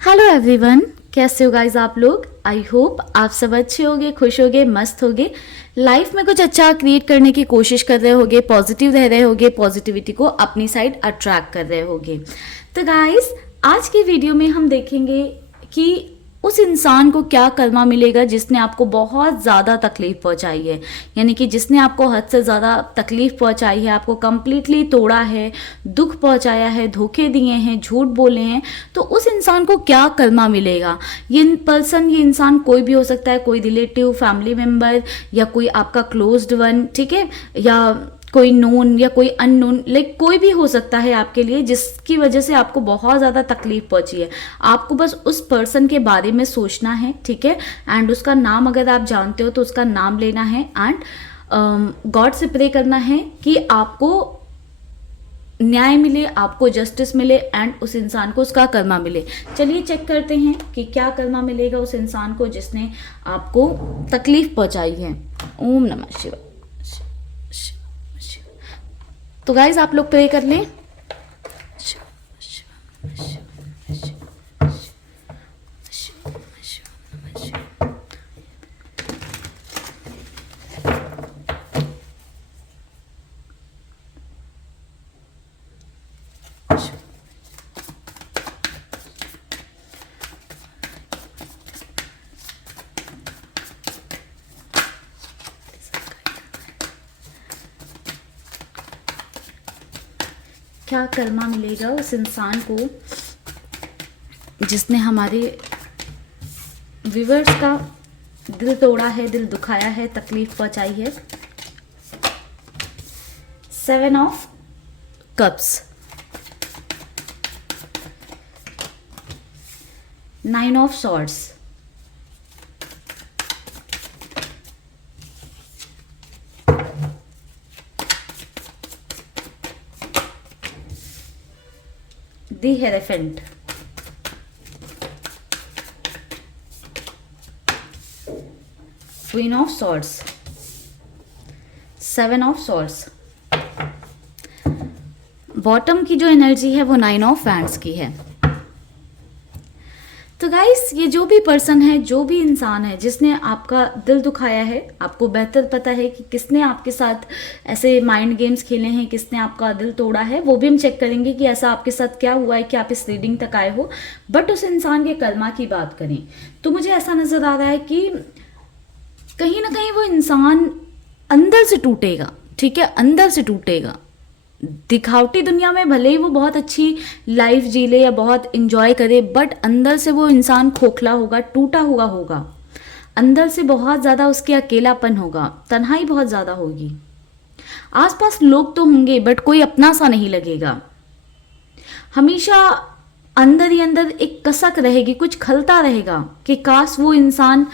Hello everyone, कैसे हो guys आप लोग। आई होप आप सब अच्छे होगे, खुश होगे, मस्त होगे, लाइफ में कुछ अच्छा क्रिएट करने की कोशिश कर रहे होगे, पॉजिटिव रह रहे होगे, पॉजिटिविटी को अपनी साइड अट्रैक्ट कर रहे होगे। तो गाइज आज की वीडियो में हम देखेंगे कि उस इंसान को क्या कर्मा मिलेगा जिसने आपको बहुत ज़्यादा तकलीफ पहुंचाई है, यानी कि जिसने आपको हद से ज़्यादा तकलीफ पहुंचाई है, आपको कंप्लीटली तोड़ा है, दुख पहुंचाया है, धोखे दिए हैं, झूठ बोले हैं। तो उस इंसान को क्या कर्मा मिलेगा। ये इंसान कोई भी हो सकता है, कोई रिलेटिव, फैमिली मेम्बर, या कोई आपका क्लोज्ड वन, ठीक है, या कोई नोन या कोई अननोन, लाइक कोई भी हो सकता है आपके लिए जिसकी वजह से आपको बहुत ज़्यादा तकलीफ पहुंची है। आपको बस उस पर्सन के बारे में सोचना है, ठीक है, एंड उसका नाम अगर आप जानते हो तो उसका नाम लेना है एंड गॉड से प्रे करना है कि आपको न्याय मिले, आपको जस्टिस मिले एंड उस इंसान को उसका कर्मा मिले। चलिए चेक करते हैं कि क्या कर्मा मिलेगा उस इंसान को जिसने आपको तकलीफ पहुंचाई है। ओम नमः शिवाय। तो गाइज आप लोग प्रे कर लें। क्या कर्मा मिलेगा उस इंसान को जिसने हमारे व्यूअर्स का दिल तोड़ा है, दिल दुखाया है, तकलीफ पहुंचाई है। 7 of cups, 9 of swords, the hierophant, queen of swords, 7 of swords. Bottom की जो एनर्जी है वो 9 ऑफ वैंड्स की है। तो गाइस ये जो भी पर्सन है, जो भी इंसान है जिसने आपका दिल दुखाया है, आपको बेहतर पता है कि किसने आपके साथ ऐसे माइंड गेम्स खेले हैं, किसने आपका दिल तोड़ा है, वो भी हम चेक करेंगे कि ऐसा आपके साथ क्या हुआ है कि आप इस रीडिंग तक आए हो। बट उस इंसान के कर्मा की बात करें तो मुझे ऐसा नजर आ रहा है कि कहीं ना कहीं वो इंसान अंदर से टूटेगा, ठीक है, अंदर से टूटेगा। दिखावटी दुनिया में भले ही वो बहुत अच्छी लाइफ जी ले या बहुत इंजॉय करे, बट अंदर से वो इंसान खोखला होगा, टूटा हुआ होगा। अंदर से बहुत ज़्यादा उसके अकेलापन होगा, तन्हाई बहुत ज़्यादा होगी। आसपास लोग तो होंगे बट कोई अपना सा नहीं लगेगा। हमेशा अंदर ही अंदर एक कसक रहेगी, कुछ खलता रहेगा कि काश वो इंसान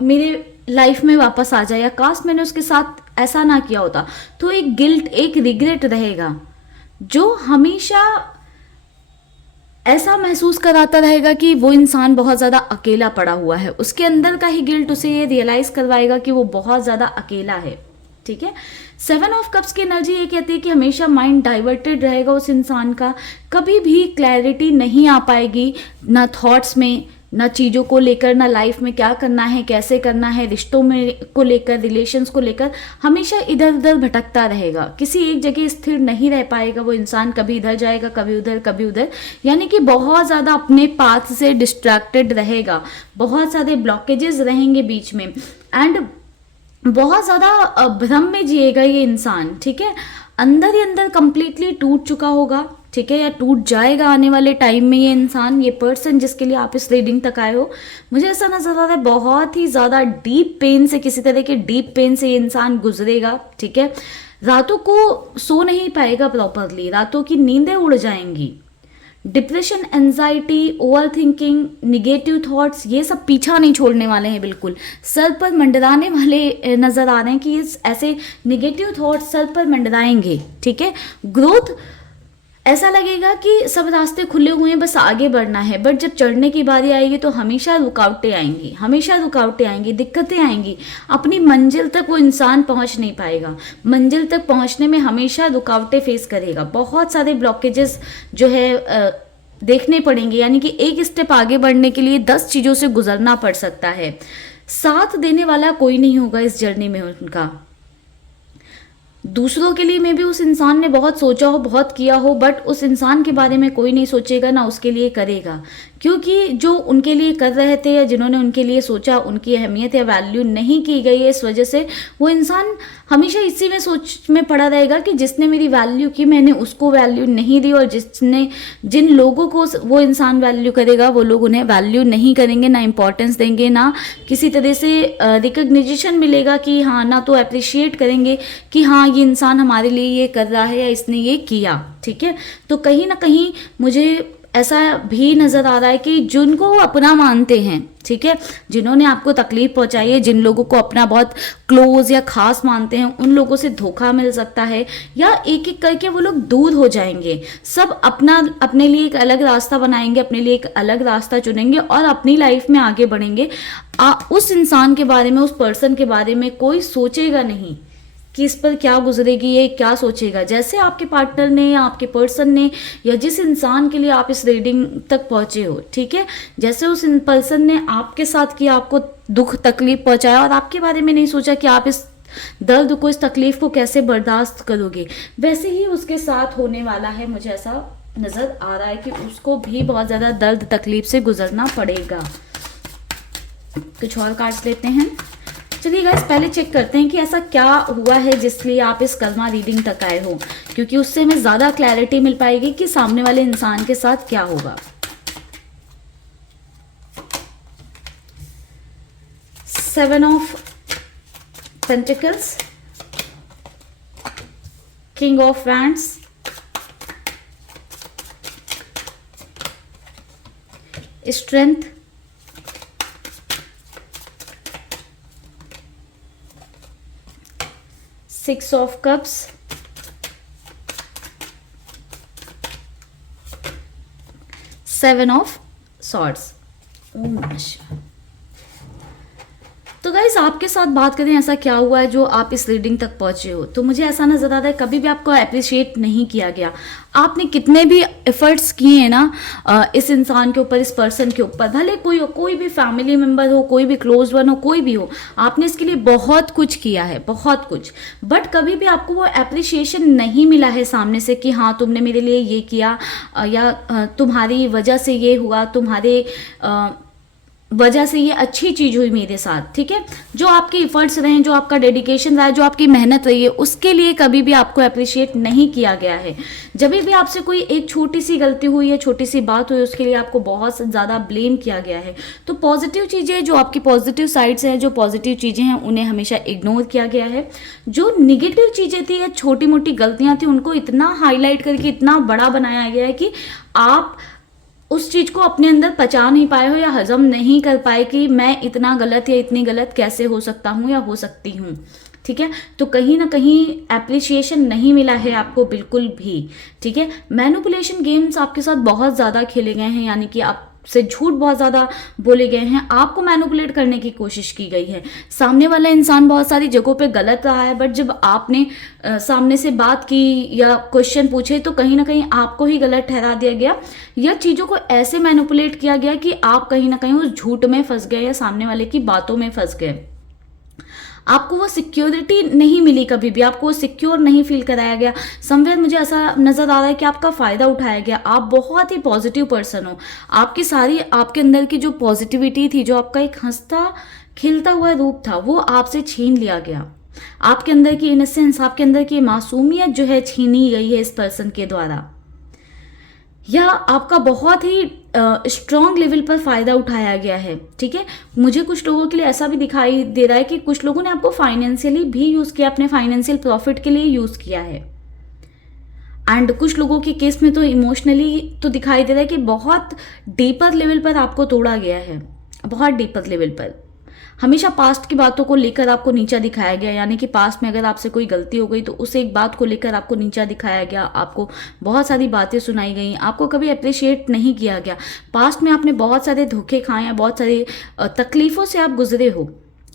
मेरे लाइफ में वापस आ जाए, या काश मैंने उसके साथ ऐसा ना किया होता। तो एक गिल्ट, एक रिग्रेट रहेगा जो हमेशा ऐसा महसूस कराता रहेगा कि वो इंसान बहुत ज़्यादा अकेला पड़ा हुआ है। उसके अंदर का ही गिल्ट उसे ये रियलाइज करवाएगा कि वो बहुत ज़्यादा अकेला है, ठीक है। 7 ऑफ कप्स की एनर्जी ये कहती है कि हमेशा माइंड डाइवर्टेड रहेगा उस इंसान का, कभी भी क्लैरिटी नहीं आ पाएगी, ना थॉट्स में, ना चीज़ों को लेकर, ना लाइफ में क्या करना है, कैसे करना है, रिश्तों में को लेकर, रिलेशंस को लेकर, हमेशा इधर उधर भटकता रहेगा, किसी एक जगह स्थिर नहीं रह पाएगा वो इंसान। कभी इधर जाएगा, कभी उधर, कभी उधर, यानी कि बहुत ज़्यादा अपने पाथ से डिस्ट्रैक्टेड रहेगा, बहुत सारे ब्लॉकेजेस रहेंगे बीच में, एंड बहुत ज़्यादा भ्रम में जिएगा ये इंसान, ठीक है। अंदर ही अंदर कंप्लीटली टूट चुका होगा, ठीक है, या टूट जाएगा आने वाले टाइम में ये इंसान, ये पर्सन जिसके लिए आप इस रीडिंग तक आए हो। मुझे ऐसा नजर आ रहा है बहुत ही ज़्यादा डीप पेन से, किसी तरह के डीप पेन से ये इंसान गुजरेगा, ठीक है। रातों को सो नहीं पाएगा प्रॉपरली, रातों की नींदें उड़ जाएंगी। Depression, anxiety, over thinking, negative thoughts, ये सब पीछा नहीं छोड़ने वाले हैं बिल्कुल। सर पर मंडराने वाले नजर आ रहे हैं कि ऐसे निगेटिव थॉट्स सर पर मंडराएंगे, ठीक है। ग्रोथ, ऐसा लगेगा कि सब रास्ते खुले हुए हैं, बस आगे बढ़ना है, बट जब चढ़ने की बारी आएगी तो हमेशा रुकावटें आएंगी, हमेशा रुकावटें आएंगी, दिक्कतें आएंगी। अपनी मंजिल तक वो इंसान पहुंच नहीं पाएगा, मंजिल तक पहुंचने में हमेशा रुकावटें फेस करेगा। बहुत सारे ब्लॉकेजेस जो है देखने पड़ेंगे, यानी कि एक स्टेप आगे बढ़ने के लिए 10 चीज़ों से गुजरना पड़ सकता है। साथ देने वाला कोई नहीं होगा इस जर्नी में उनका। दूसरों के लिए में भी उस इंसान ने बहुत सोचा हो, बहुत किया हो, बट उस इंसान के बारे में कोई नहीं सोचेगा, ना उसके लिए करेगा, क्योंकि जो उनके लिए कर रहे थे या जिन्होंने उनके लिए सोचा उनकी अहमियत या वैल्यू नहीं की गई है। इस वजह से वो इंसान हमेशा इसी में सोच में पड़ा रहेगा कि जिसने मेरी वैल्यू की मैंने उसको वैल्यू नहीं दी, और जिन लोगों को वो इंसान वैल्यू करेगा वो लोग उन्हें वैल्यू नहीं करेंगे, ना इंपॉर्टेंस देंगे, ना किसी तरह से रिकग्निशन मिलेगा कि हाँ, ना तो अप्रिशिएट करेंगे कि हाँ ये इंसान हमारे लिए ये कर रहा है या इसने ये किया। ठीक है, तो कहीं ना कहीं मुझे ऐसा भी नज़र आ रहा है कि जिनको वो अपना मानते हैं, ठीक है, जिन्होंने आपको तकलीफ पहुंचाई है, जिन लोगों को अपना बहुत क्लोज या खास मानते हैं, उन लोगों से धोखा मिल सकता है, या एक एक करके वो लोग दूर हो जाएंगे। सब अपने लिए एक अलग रास्ता बनाएंगे, अपने लिए एक अलग रास्ता चुनेंगे और अपनी लाइफ में आगे बढ़ेंगे। उस इंसान के बारे में, उस पर्सन के बारे में कोई सोचेगा नहीं कि इस पर क्या गुजरेगी, ये क्या सोचेगा। जैसे आपके पार्टनर ने या आपके पर्सन ने या जिस इंसान के लिए आप इस रीडिंग तक पहुंचे हो, ठीक है, जैसे उस पर्सन ने आपके साथ किया, आपको दुख तकलीफ पहुंचाया और आपके बारे में नहीं सोचा कि आप इस दर्द को, इस तकलीफ को कैसे बर्दाश्त करोगे, वैसे ही उसके साथ होने वाला है। मुझे ऐसा नज़र आ रहा है कि उसको भी बहुत ज़्यादा दर्द तकलीफ से गुजरना पड़ेगा। कुछ और कार्ड्स लेते हैं। चलिए गाइस, पहले चेक करते हैं कि ऐसा क्या हुआ है जिसलिए आप इस कर्मा रीडिंग तक आए हो, क्योंकि उससे हमें ज़्यादा क्लैरिटी मिल पाएगी कि सामने वाले इंसान के साथ क्या होगा। Seven of pentacles, king of wands, strength, six of cups, seven of swords. ओम नमः शिवाय। तो गाइस, आपके साथ बात करें ऐसा क्या हुआ है जो आप इस रीडिंग तक पहुंचे हो, तो मुझे ऐसा नजर आता है कभी भी आपको अप्रिशिएट नहीं किया गया। आपने कितने भी एफर्ट्स किए हैं ना इस इंसान के ऊपर, इस पर्सन के ऊपर, भले कोई भी फैमिली मेम्बर हो, कोई भी क्लोज वन हो, कोई भी हो, आपने इसके लिए बहुत कुछ किया है, बहुत कुछ, बट कभी भी आपको वो अप्रिशिएशन नहीं मिला है सामने से कि हाँ तुमने मेरे लिए ये किया, या तुम्हारी वजह से ये हुआ, तुम्हारे वजह से ये अच्छी चीज हुई मेरे साथ। ठीक है, जो आपके इफर्ट्स रहे, जो आपका डेडिकेशन रहा है, जो आपकी मेहनत रही है, उसके लिए कभी भी आपको अप्रिशिएट नहीं किया गया है। जब भी आपसे कोई एक छोटी सी गलती हुई है, छोटी सी बात हुई, उसके लिए आपको बहुत ज़्यादा ब्लेम किया गया है। तो पॉजिटिव चीज़ें, जो आपकी पॉजिटिव साइड्स हैं, जो पॉजिटिव चीज़ें हैं, उन्हें हमेशा इग्नोर किया गया है। जो निगेटिव चीज़ें थी या छोटी मोटी गलतियाँ थी, उनको इतना हाईलाइट करके इतना बड़ा बनाया गया है कि आप उस चीज़ को अपने अंदर पचा नहीं पाए हो या हजम नहीं कर पाए कि मैं इतना गलत या इतनी गलत कैसे हो सकता हूँ या हो सकती हूँ। ठीक है, तो कहीं ना कहीं एप्रिसिएशन नहीं मिला है आपको बिल्कुल भी। ठीक है, मैनिपुलेशन गेम्स आपके साथ बहुत ज़्यादा खेले गए हैं, यानी कि आपसे झूठ बहुत ज़्यादा बोले गए हैं, आपको मैनिपुलेट करने की कोशिश की गई है। सामने वाला इंसान बहुत सारी जगहों पे गलत रहा है, बट जब आपने सामने से बात की या क्वेश्चन पूछे तो कहीं ना कहीं आपको ही गलत ठहरा दिया गया, या चीज़ों को ऐसे मैनिपुलेट किया गया कि आप कहीं ना कहीं उस झूठ में फंस गए या सामने वाले की बातों में फंस गए। आपको वो सिक्योरिटी नहीं मिली, कभी भी आपको वो सिक्योर नहीं फील कराया गया। समवेयर मुझे ऐसा नज़र आ रहा है कि आपका फ़ायदा उठाया गया। आप बहुत ही पॉजिटिव पर्सन हो, आपकी सारी आपके अंदर की जो पॉजिटिविटी थी, जो आपका एक हंसता खिलता हुआ रूप था, वो आपसे छीन लिया गया। आपके अंदर की इनोसेंस, आपके अंदर की मासूमियत जो है छीनी गई है इस पर्सन के द्वारा, या आपका बहुत ही स्ट्रॉन्ग लेवल पर फ़ायदा उठाया गया है। ठीक है, मुझे कुछ लोगों के लिए ऐसा भी दिखाई दे रहा है कि कुछ लोगों ने आपको फाइनेंशियली भी यूज़ किया, अपने फाइनेंशियल प्रॉफिट के लिए यूज़ किया है। एंड कुछ लोगों के केस में तो इमोशनली तो दिखाई दे रहा है कि बहुत डीपर लेवल पर आपको तोड़ा गया है, बहुत डीपर लेवल पर। हमेशा पास्ट की बातों को लेकर आपको नीचा दिखाया गया, यानी कि पास्ट में अगर आपसे कोई गलती हो गई तो उस एक बात को लेकर आपको नीचा दिखाया गया, आपको बहुत सारी बातें सुनाई गई, आपको कभी अप्रिशिएट नहीं किया गया। पास्ट में आपने बहुत सारे धोखे खाए हैं, बहुत सारी तकलीफ़ों से आप गुजरे हो,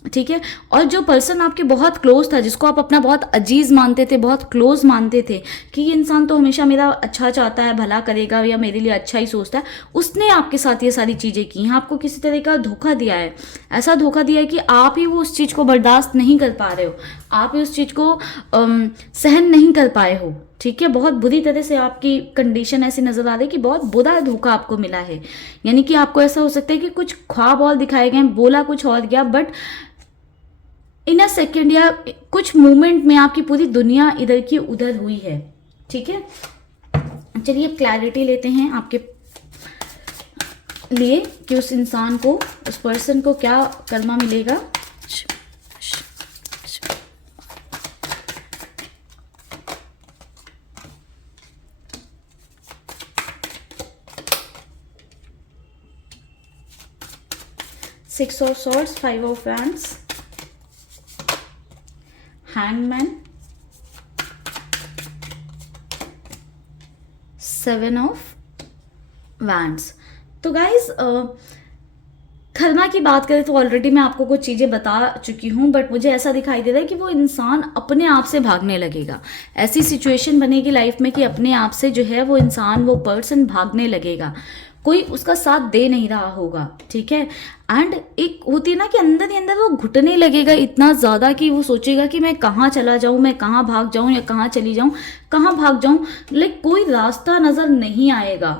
ठीक है। और जो पर्सन आपके बहुत क्लोज था, जिसको आप अपना बहुत अजीज मानते थे, बहुत क्लोज मानते थे कि ये इंसान तो हमेशा मेरा अच्छा चाहता है, भला करेगा या मेरे लिए अच्छा ही सोचता है, उसने आपके साथ ये सारी चीज़ें की हैं, आपको किसी तरह का धोखा दिया है। ऐसा धोखा दिया है कि आप ही वो उस चीज़ को बर्दाश्त नहीं कर पा रहे हो, आप ही उस चीज़ को सहन नहीं कर पाए हो। ठीक है, बहुत बुरी तरह से आपकी कंडीशन ऐसी नजर आ रही है कि बहुत बुरा धोखा आपको मिला है। यानी कि आपको ऐसा हो सकता है कि कुछ ख्वाब और दिखाए गए, बोला कुछ और गया, बट इन अ सेकेंड या कुछ मोमेंट में आपकी पूरी दुनिया इधर की उधर हुई है। ठीक है, चलिए अब क्लैरिटी लेते हैं आपके लिए कि उस इंसान को, उस पर्सन को क्या कर्मा मिलेगा। Six of swords, five of wands, hangman, seven of wands. तो गाइज कर्मा की बात करें तो ऑलरेडी मैं आपको कुछ चीज़ें बता चुकी हूँ, बट मुझे ऐसा दिखाई दे रहा है कि वो इंसान अपने आप से भागने लगेगा। ऐसी सिचुएशन बनेगी लाइफ में कि अपने आप से जो है वो इंसान, वो पर्सन भागने लगेगा, कोई उसका साथ दे नहीं रहा होगा। ठीक है, एंड एक होती है ना कि अंदर ही अंदर वो घुटने लगेगा इतना ज़्यादा कि वो सोचेगा कि मैं कहाँ चला जाऊँ, मैं कहाँ भाग जाऊँ या कहाँ चली जाऊँ, कहाँ भाग जाऊँ, लाइक कोई रास्ता नज़र नहीं आएगा।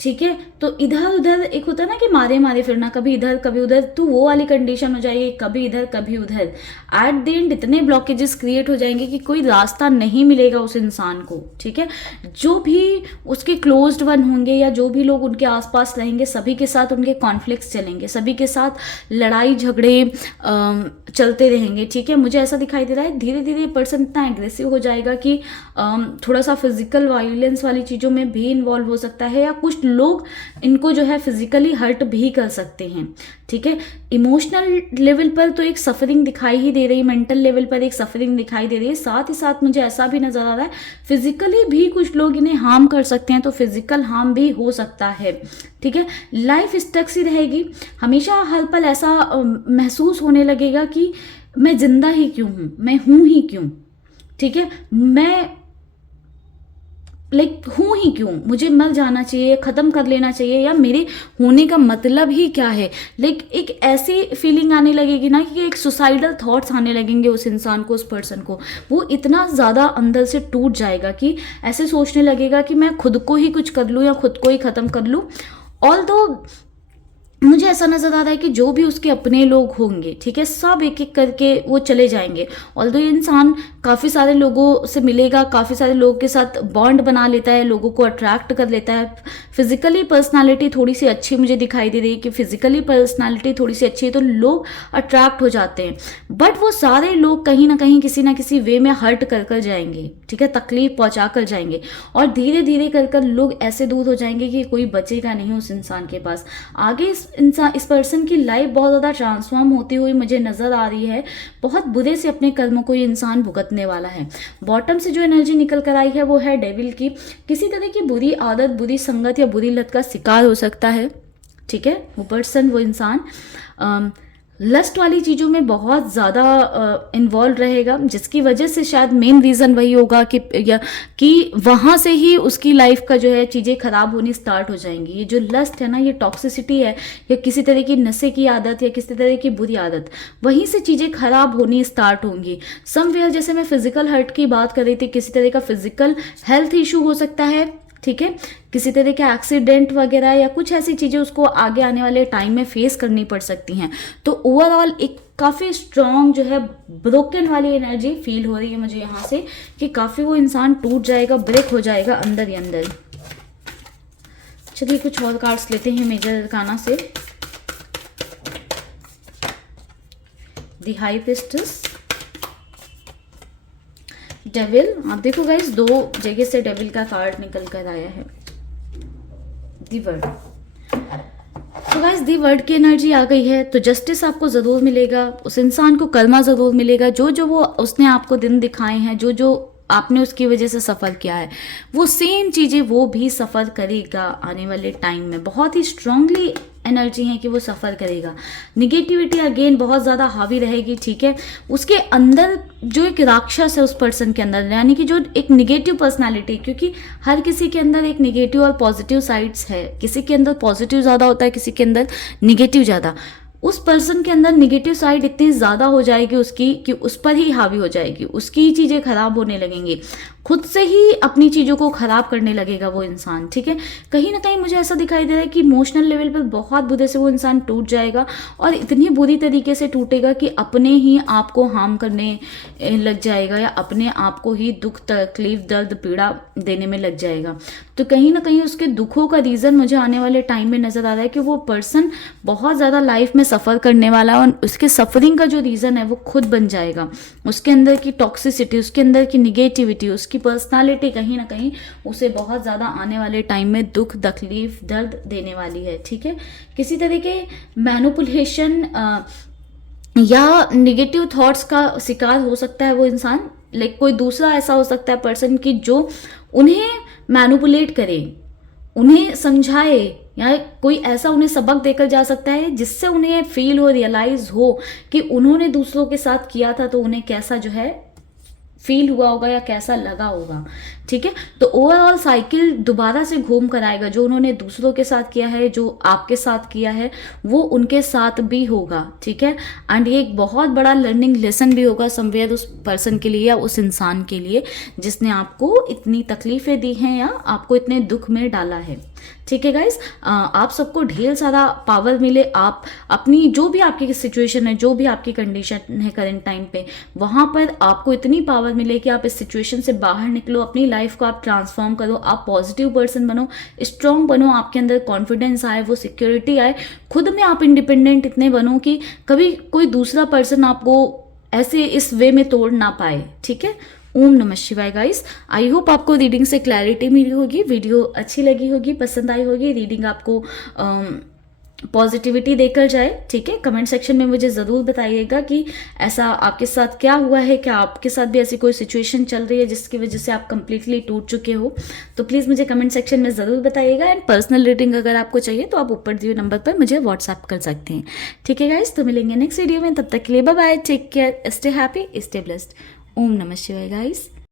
ठीक है, तो इधर उधर एक होता है ना कि मारे मारे फिरना, कभी इधर कभी उधर, तो वो वाली कंडीशन हो जाएगी, कभी इधर कभी उधर। एट द एंड इतने ब्लॉकेजेस क्रिएट हो जाएंगे कि कोई रास्ता नहीं मिलेगा उस इंसान को। ठीक है, जो भी उसके क्लोज्ड वन होंगे या जो भी लोग उनके आसपास रहेंगे, सभी के साथ उनके कॉन्फ्लिक्ट्स चलेंगे, सभी के साथ लड़ाई झगड़े चलते रहेंगे। ठीक है, मुझे ऐसा दिखाई दे रहा है धीरे धीरे पर्सन इतना एग्रेसिव हो जाएगा कि थोड़ा सा फिजिकल वायलेंस वाली चीज़ों में भी इन्वॉल्व हो सकता है, या कुछ लोग इनको जो है फिजिकली हर्ट भी कर सकते हैं। ठीक है, इमोशनल लेवल पर तो एक सफरिंग दिखाई ही दे रही है, मेंटल लेवल पर एक सफरिंग दिखाई दे रही है, साथ ही साथ मुझे ऐसा भी नजर आ रहा है फिजिकली भी कुछ लोग इन्हें हार्म कर सकते हैं, तो फिजिकल हार्म भी हो सकता है। ठीक है, लाइफ स्टक सी रहेगी, हमेशा हर पल ऐसा महसूस होने लगेगा कि मैं जिंदा ही क्यों हूं, मैं हूं ही क्यों। ठीक है, मैं लाइक हूँ ही क्यों, मुझे मर जाना चाहिए, ख़त्म कर लेना चाहिए, या मेरे होने का मतलब ही क्या है। लाइक एक ऐसी फीलिंग आने लगेगी ना कि एक सुसाइडल थॉट्स आने लगेंगे उस इंसान को, उस पर्सन को। वो इतना ज़्यादा अंदर से टूट जाएगा कि ऐसे सोचने लगेगा कि मैं खुद को ही कुछ कर लूँ या खुद को ही ख़त्म कर लूँ। ऑल्दो मुझे ऐसा नजर आ रहा है कि जो भी उसके अपने लोग होंगे, ठीक है, सब एक एक करके वो चले जाएंगे। ऑल्दो ये इंसान काफ़ी सारे लोगों से मिलेगा, काफ़ी सारे लोगों के साथ बॉन्ड बना लेता है, लोगों को अट्रैक्ट कर लेता है। फिजिकली पर्सनालिटी थोड़ी सी अच्छी मुझे दिखाई दे रही है कि फिजिकली पर्सनालिटी थोड़ी सी अच्छी है तो लोग अट्रैक्ट हो जाते हैं, बट वो सारे लोग कहीं ना कहीं किसी ना किसी वे में हर्ट कर कर जाएंगे। ठीक है, तकलीफ पहुंचा कर जाएंगे, और धीरे धीरे कर कर लोग ऐसे दूर हो जाएंगे कि कोई बचेगा नहीं उस इंसान के पास। आगे इस पर्सन की लाइफ बहुत ज़्यादा ट्रांसफॉर्म होती हुई मुझे नज़र आ रही है। बहुत बुरे से अपने कर्मों को ये इंसान भुगतने वाला है। बॉटम से जो एनर्जी निकल कर आई है वो है डेविल की। किसी तरह की बुरी आदत, बुरी संगत या बुरी लत का शिकार हो सकता है। ठीक है, वो पर्सन, वो इंसान लस्ट वाली चीज़ों में बहुत ज़्यादा इन्वॉल्व रहेगा, जिसकी वजह से शायद मेन रीज़न वही होगा कि वहाँ से ही उसकी लाइफ का जो है चीज़ें ख़राब होनी स्टार्ट हो जाएंगी। ये जो लस्ट है ना, ये टॉक्सिसिटी है, या किसी तरह की नशे की आदत या किसी तरह की बुरी आदत, वहीं से चीज़ें ख़राब होनी स्टार्ट होंगी। समवेयर, जैसे मैं फिजिकल हर्ट की बात कर रही थी, किसी तरह का फिजिकल हेल्थ इशू हो सकता है। ठीक है, किसी तरह के एक्सीडेंट वगैरह या कुछ ऐसी चीज़ें उसको आगे आने वाले टाइम में फेस करनी पड़ सकती हैं। तो ओवरऑल एक काफ़ी स्ट्रॉन्ग जो है ब्रोकन वाली एनर्जी फील हो रही है मुझे यहाँ से, कि काफ़ी वो इंसान टूट जाएगा, ब्रेक हो जाएगा अंदर ही अंदर। चलिए कुछ और कार्ड्स लेते हैं मेजर अरकाना से। The high priestess, devil. आप देखो गाइस, दो जगह से डेविल का कार्ड निकल कर आया है। दी वर्ड, तो गाइस दी वर्ड की एनर्जी आ गई है, तो जस्टिस आपको ज़रूर मिलेगा, उस इंसान को कर्मा ज़रूर मिलेगा। जो जो वो उसने आपको दिन दिखाए हैं, जो जो आपने उसकी वजह से सफ़र किया है, वो सेम चीज़ें वो भी सफ़र करेगा आने वाले टाइम में। बहुत ही स्ट्रांगली एनर्जी है कि वो सफ़र करेगा। निगेटिविटी अगेन बहुत ज़्यादा हावी रहेगी, ठीक है। उसके अंदर जो एक राक्षस है उस पर्सन के अंदर, यानी कि जो एक निगेटिव पर्सनालिटी, क्योंकि हर किसी के अंदर एक निगेटिव और पॉजिटिव साइड्स है, किसी के अंदर पॉजिटिव ज़्यादा होता है, किसी के अंदर निगेटिव ज़्यादा। उस पर्सन के अंदर निगेटिव साइड इतनी ज़्यादा हो जाएगी उसकी कि उस पर ही हावी हो जाएगी, उसकी ही चीज़ें खराब होने लगेंगी, खुद से ही अपनी चीज़ों को ख़राब करने लगेगा वो इंसान, ठीक है। कहीं ना कहीं मुझे ऐसा दिखाई दे रहा है कि इमोशनल लेवल पर बहुत बुरे से वो इंसान टूट जाएगा, और इतनी बुरी तरीके से टूटेगा कि अपने ही आप को हार्म करने लग जाएगा, या अपने आप को ही दुख, तकलीफ, दर्द, पीड़ा देने में लग जाएगा। तो कहीं ना कहीं उसके दुखों का रीज़न मुझे आने वाले टाइम में नज़र आ रहा है कि वो पर्सन बहुत ज़्यादा लाइफ में सफ़र करने वाला है, और उसके सफरिंग का जो रीज़न है वो खुद बन जाएगा। उसके अंदर की टॉक्सिसिटी, उसके अंदर की निगेटिविटी, उसकी पर्सनालिटी कहीं ना कहीं उसे बहुत ज़्यादा आने वाले टाइम में दुख, तकलीफ, दर्द देने वाली है, ठीक है। किसी तरह के मैनिपुलेशन या निगेटिव थॉट्स का शिकार हो सकता है वो इंसान। लाइक कोई दूसरा ऐसा हो सकता है पर्सन की जो उन्हें मैनिपुलेट करे, उन्हें समझाए, या कोई ऐसा उन्हें सबक देकर जा सकता है जिससे उन्हें फील हो, रियलाइज हो कि उन्होंने दूसरों के साथ किया था तो उन्हें कैसा जो है फील हुआ होगा या कैसा लगा होगा, ठीक है। तो ओवरऑल साइकिल दोबारा से घूम कर आएगा। जो उन्होंने दूसरों के साथ किया है, जो आपके साथ किया है, वो उनके साथ भी होगा, ठीक है। एंड ये एक बहुत बड़ा लर्निंग लेसन भी होगा समवेयर उस पर्सन के लिए या उस इंसान के लिए जिसने आपको इतनी तकलीफें दी हैं या आपको इतने दुख में डाला है, ठीक है गाइज। आप सबको ढेर सारा पावर मिले। आप अपनी जो भी आपकी सिचुएशन है, जो भी आपकी कंडीशन है करंट टाइम पे, वहाँ पर आपको इतनी पावर मिले कि आप इस सिचुएशन से बाहर निकलो, अपनी लाइफ को आप ट्रांसफॉर्म करो, आप पॉजिटिव पर्सन बनो, स्ट्रॉन्ग बनो, आपके अंदर कॉन्फिडेंस आए, वो सिक्योरिटी आए, खुद में आप इंडिपेंडेंट इतने बनो कि कभी कोई दूसरा पर्सन आपको ऐसे इस वे में तोड़ ना पाए, ठीक है। ओम नमः शिवाय गाइस। आई होप आपको रीडिंग से क्लैरिटी मिली होगी, वीडियो अच्छी लगी होगी, पसंद आई होगी, रीडिंग आपको पॉजिटिविटी देकर जाए, ठीक है। कमेंट सेक्शन में मुझे ज़रूर बताइएगा कि ऐसा आपके साथ क्या हुआ है, क्या आपके साथ भी ऐसी कोई सिचुएशन चल रही है जिसकी वजह से आप कंप्लीटली टूट चुके हो। तो प्लीज़ मुझे कमेंट सेक्शन में ज़रूर बताइएगा। एंड पर्सनल रीडिंग अगर आपको चाहिए तो आप ऊपर दिए नंबर पर मुझे व्हाट्सएप कर सकते हैं, ठीक है गाइस। तो मिलेंगे नेक्स्ट वीडियो में, तब तक के लिए bye bye, take care, stay happy, stay blessed. ओम नमः शिवाय गाइस।